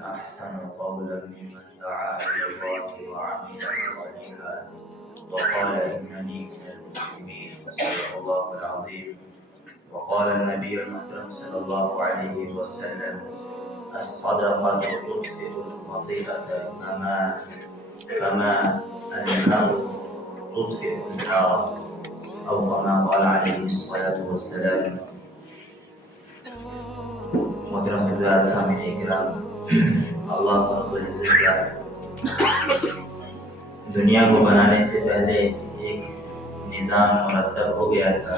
أحسن قولا ممن دعا إلى الله وعمل صالحا وقال إنني من المسلمين صدق الله العظيم. وقال النبي المكرم صلى الله عليه وسلم الصدقة تطفئ الخطيئة كما الماء تطفئ النار أو كما قال عليه الصلاة والسلام. محترم حضرات سامعین کرام، اللہ رب العزت کا دنیا کو بنانے سے پہلے ایک نظام مرتب ہو گیا تھا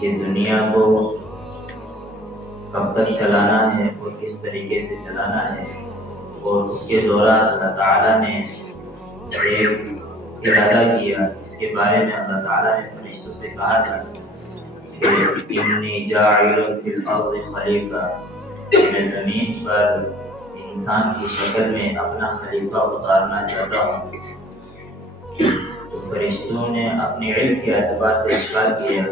کہ دنیا کو کب تک چلانا ہے اور کس طریقے سے چلانا ہے، اور اس کے دوران اللہ تعالیٰ نے ایک ارادہ کیا. اس کے بارے میں اللہ تعالیٰ نے فرشتوں سے کہا تھا انی جاعل فی الارض خلیفہ، میں زمین پر انسان کی شکل میں اپنا خلیفہ اتارنا چاہتا ہوں. تو فرشتوں نے اپنے علم کے اعتبار سے اشکال کیا،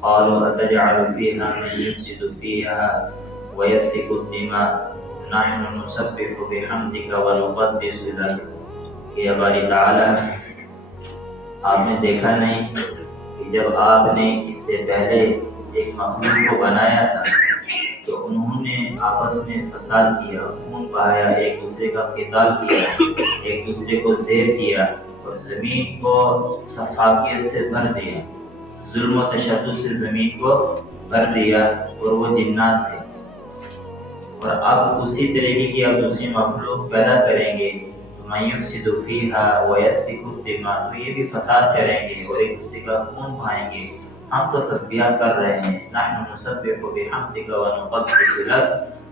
قالوا اتجعل فیہا من یفسد فیہا ویسفک الدماء نحن نسبح بحمدک ونقدس لک. کہ باری تعالیٰ، آپ نے دیکھا نہیں کہ جب آپ نے اس سے پہلے ایک مخلوق کو بنایا تھا تو انہوں نے آپس میں فساد کیا، خون بہایا، ایک دوسرے کا قتال کیا، ایک دوسرے کو زیر کیا اور زمین کو سفاکیت سے بھر دیا، ظلم و تشدد سے زمین کو بھر دیا، اور وہ جنات تھے. اور اب اسی طریقے کی اب دوسری مخلوق پیدا کریں گے، من یفسد فیہا ویسفک الدماء، تو یہ بھی فساد کریں گے اور ایک دوسرے کا خون بہائیں گے. ہم تو تسبیحات کر رہے ہیں، نحن نسبح بحمدک ونقدس لک،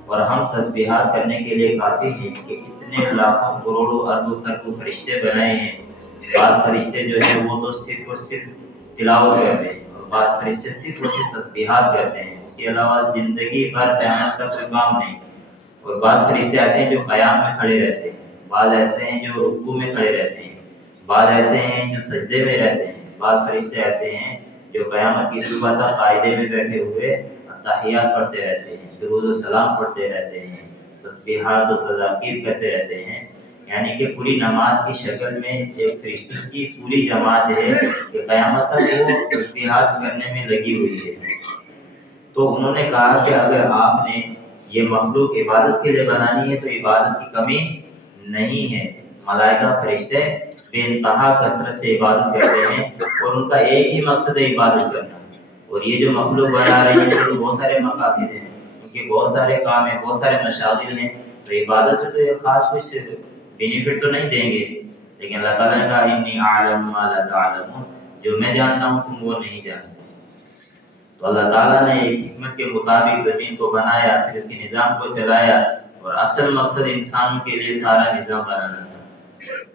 اور ہم تسبیحات کرنے کے لیے کافی ہیں کہ اتنے لاکھوں کروڑوں اربوں تک فرشتے بنائے ہیں. بعض فرشتے جو ہیں وہ تو صرف اور صرف تلاوت کرتے ہیں، اور بعض فرشتے صرف اور صرف تسبیحات کرتے ہیں، اس کے علاوہ زندگی بھر قیامت تک کوئی کام نہیں. اور بعض فرشتے ایسے ہیں جو قیام میں کھڑے رہتے ہیں، بعض ایسے ہیں جو رکوع میں کھڑے رہتے ہیں، بعض ایسے ہیں جو سجدے میں رہتے ہیں، بعض فرشتے ایسے ہیں جو قیامت کی صبح تک قاعدے میں بیٹھے ہوئے تحیات پڑھتے رہتے ہیں، درود و سلام پڑھتے رہتے ہیں، تسبیحات و تذاکیر کرتے رہتے ہیں. یعنی کہ پوری نماز کی شکل میں ایک فرشتوں کی پوری جماعت ہے کہ قیامت تک وہ تسبیحات کرنے میں لگی ہوئی ہے. تو انہوں نے کہا کہ اگر آپ نے یہ مخلوق عبادت کے لیے بنانی ہے تو عبادت کی کمی نہیں ہے. ملائکہ فرشتے بے انتہا کثرت سے عبادت کرتے ہیں اور ان کا ایک ہی مقصد ہے عبادت کرنا. اور یہ جو مخلوق بنا رہی ہے تو بہت سارے مقاصد ہیں، ان کے بہت سارے کام ہیں، بہت سارے مشاغل ہیں. تو عبادت میں تو یہ خاص کچھ بینیفٹ تو نہیں دیں گے، لیکن اللہ تعالیٰ نے کہا انی اعلم ما لا تعلمون، جو میں جانتا ہوں تم وہ نہیں جانتے. تو اللہ تعالیٰ نے ایک حکمت کے مطابق زمین کو بنایا، پھر اس کے نظام کو چلایا، اور اصل مقصد انسانوں کے لیے سارا نظام بنانا تھا.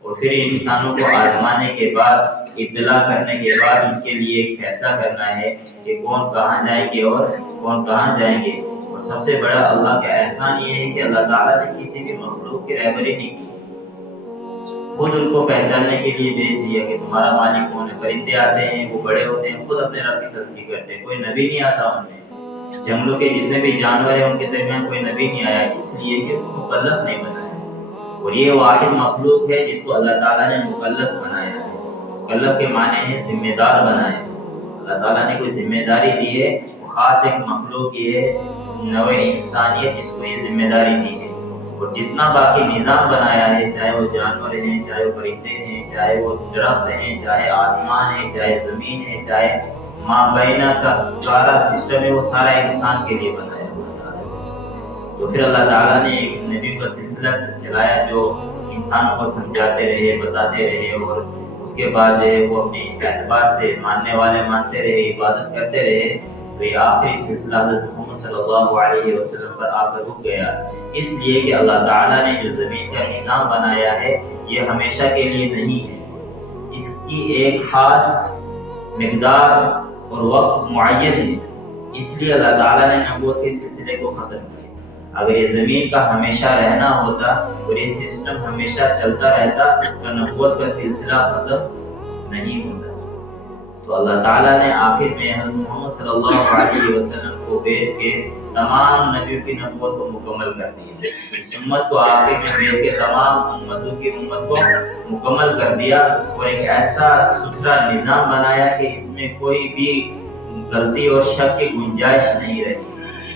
اور پھر انسانوں کو آزمانے کے بعد، ابتلا کرنے کے بعد ان کے لیے ایک فیصلہ کرنا ہے کہ کون کہاں جائیں گے اور کون کہاں جائیں گے. اور سب سے بڑا اللہ کا احسان یہ ہے کہ اللہ تعالیٰ نے کسی بھی مخلوق کی رہبری نہیں کی، خود ان کو پہچاننے کے لیے بھیج دیا کہ تمہارا مالک کون ہے. پرندے آتے ہیں، وہ بڑے ہوتے ہیں، خود اپنے رب کی تسبیح کرتے ہیں. کوئی نبی نہیں آتا ان میں. جنگلوں کے جتنے بھی جانور ہیں ان کے درمیان کوئی نبی نہیں آیا، اس لیے کہ مکلف نہیں بنایا. اور یہ واحد مخلوق ہے جس کو اللہ تعالیٰ نے مکلف بنایا ہے. مکلف کے معنی ہے ذمہ دار بنایا ہے. اللہ تعالیٰ نے کوئی ذمہ داری دی ہے، وہ خاص ایک مخلوق یہ ہے نوع انسانیت جس کو یہ ذمہ داری دی ہے. اور جتنا باقی نظام بنایا ہے، چاہے وہ جانور ہیں، چاہے وہ پرندے ہیں، چاہے وہ درخت ہیں، چاہے آسمان ہے، چاہے زمین ہے، چاہے ماں بینہ کا سارا سسٹم ہے، وہ سارا انسان کے لیے بنایا ہوا ہے. تو پھر اللہ تعالیٰ نے ایک نبی کا سلسلہ چلایا جو انسانوں کو سمجھاتے رہے، بتاتے رہے، اور اس کے بعد جو ہے وہ اپنے اعتبار سے ماننے والے مانتے رہے، عبادت کرتے رہے. تو یہ آخری سلسلہ حضرت محمد صلی اللہ علیہ وسلم پر آ کر رک گیا، اس لیے کہ اللہ تعالیٰ نے جو زمین کا نظام بنایا ہے یہ ہمیشہ کے لیے نہیں ہے. اس کی ایک خاص مقدار اور وقت معین ہے، اس لیے اللہ تعالیٰ نے نبوت کے سلسلے کو ختم کیا. اگر یہ زمین کا ہمیشہ رہنا ہوتا اور یہ سسٹم ہمیشہ چلتا رہتا تو نبوت کا سلسلہ ختم نہیں ہوتا. تو اللہ تعالیٰ نے آخر میں حضرت محمد صلی اللہ علیہ وسلم کو بھیج کے تمام نبیوں کی نبوت کو مکمل کر دیا. اس امت کو آخر میں بھیج کے تمام امتوں کی امت کو مکمل کر دیا اور ایک ایسا ستھرا نظام بنایا کہ اس میں کوئی بھی غلطی اور شک کی گنجائش نہیں رہی.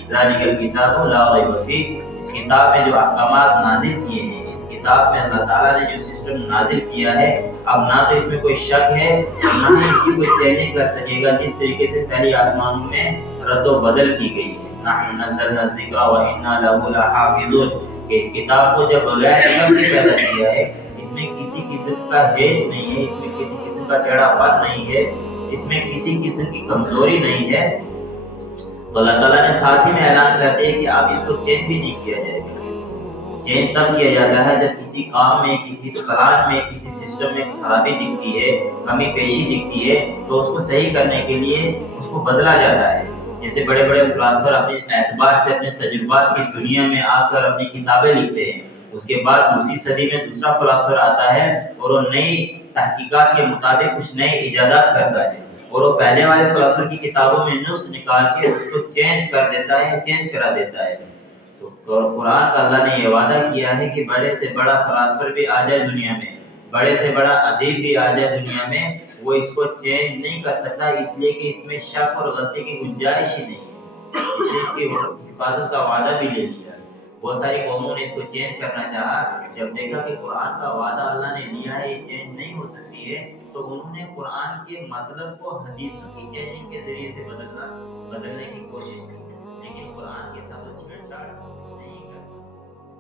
ذالک الکتاب لا ریب فیہ، اس کتاب میں جو احکامات نازل کیے ہیں، اس کتاب میں اللہ تعالیٰ نے جو سسٹم نازل کیا ہے، اب نہ تو اس میں کوئی شک ہے نہ ہی اسی کو چینج کر سکے گا جس طریقے سے پہلی آسمانوں میں رد و بدل کی گئی ہے. نحن نزلنا الذکر وإنا لہ لحافظون، کہ اس کتاب کو جب بغیر شک سے پیدا کیا ہے، اس میں کسی قسم کا ہیج نہیں ہے، اس میں کسی قسم کا ٹیڑھا پن نہیں ہے، اس میں کسی قسم کی کمزوری نہیں ہے. تو اللہ تعالیٰ نے ساتھ ہی میں اعلان کر دیا کہ اب اس کو چینج بھی نہیں کیا جائے گا. چینج تب کیا جاتا ہے جب کسی کام میں، کسی پلان میں، کسی سسٹم میں خرابی دکھتی ہے، کمی بیشی دکھتی ہے، تو اس کو صحیح کرنے کے لیے اس کو بدلا جاتا ہے. جیسے بڑے بڑے فلاسفر اپنے اعتبار سے اپنے تجربات کی دنیا میں آ کر اپنی کتابیں لکھتے ہیں. اس کے بعد دوسری صدی میں دوسرا فلاسفر آتا ہے اور وہ نئی تحقیقات کے مطابق کچھ نئے ایجادات کرتا ہے اور وہ پہلے والے فلاسفر کی کتابوں میں نسخ نکال کے اس کو چینج کر دیتا ہے، چینج کرا دیتا ہے. تو قرآن کا اللہ نے یہ وعدہ کیا ہے کہ بڑے سے بڑا فلاسفر بھی آ جائے دنیا میں، بڑے سے بڑا ادیب بھی آ جائے دنیا میں، وہ اس کو چینج نہیں کر سکتا، اس لیے کہ اس میں شک اور غلطی کی گنجائش ہی نہیں ہے. اس لیے اس کی حفاظت کا وعدہ بھی لے لیا. بہت ساری قوموں نے اس کو چینج کرنا چاہا، جب دیکھا کہ قرآن کا وعدہ اللہ نے لیا ہے، یہ چینج نہیں ہو سکتی ہے، تو انہوں نے قرآن کے مطلب کو حدیثوں کی چینجنگ کے ذریعے سے بدلنے کی کوشش کی. لیکن قرآن کے سب